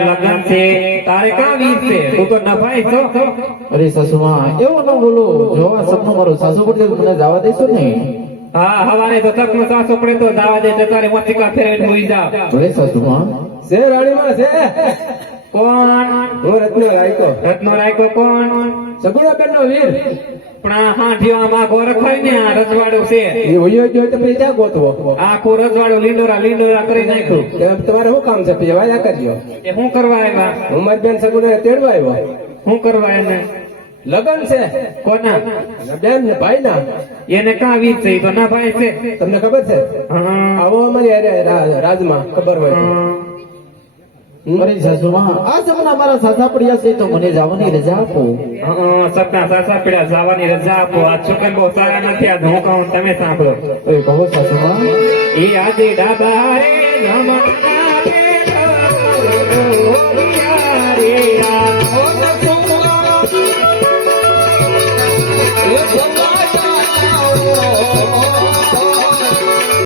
લગન છે તારે કા વીસ છે તું તો નફાઈ છો. અરે સાસુમાં એવું ન બોલો. જો આ સપનું મારું સાસુ પડે મને જવા દેશો ને? હા હવારે તો તકનો સાસુ પડે તો જવા દે. તારે મસ્તિકા ફેરવીને હોઈ જાવ. અરે સાસુમાં છે રાણીમાં છે. કોણ? હું રત્નો રાયકો. રત્નો રાયકો કોણ? સગુણાબેન નો વીર. પણ આ હાંઠીઓમાં ગોર ખાય ને આ રજવાડું છે. એ હોયો જોઈ તો પછી ત્યાં ગોતવો. આખું રજવાડું લીંડોરા કરી નાખ્યું. તમારે શું કામ છે? પછી વાયા કરજો. એ શું કરવા આવ્યા? ઉમરબેન સગુણા તેડવા આવ્યો. શું કરવા એને? લગન છે. કોના? બેન ને ભાઈ ના. એને કા વીજ છે? તો ના ભાઈ છે. તમને ખબર છે? આવો અમારી રાજમાં ખબર હોય તો. અરે સાસુમાં આ સપના મારા સાસા પડ્યા છે તો મને જવાની રજા આપો. સપના સાસા પીડા જવાની રજા આપો. આ છોકરા બહુ સારા નથી. આ હું કહું તમે સાંભળો. એ કહો સાસુમાં. એ આજે ડાબા રે જમણા રે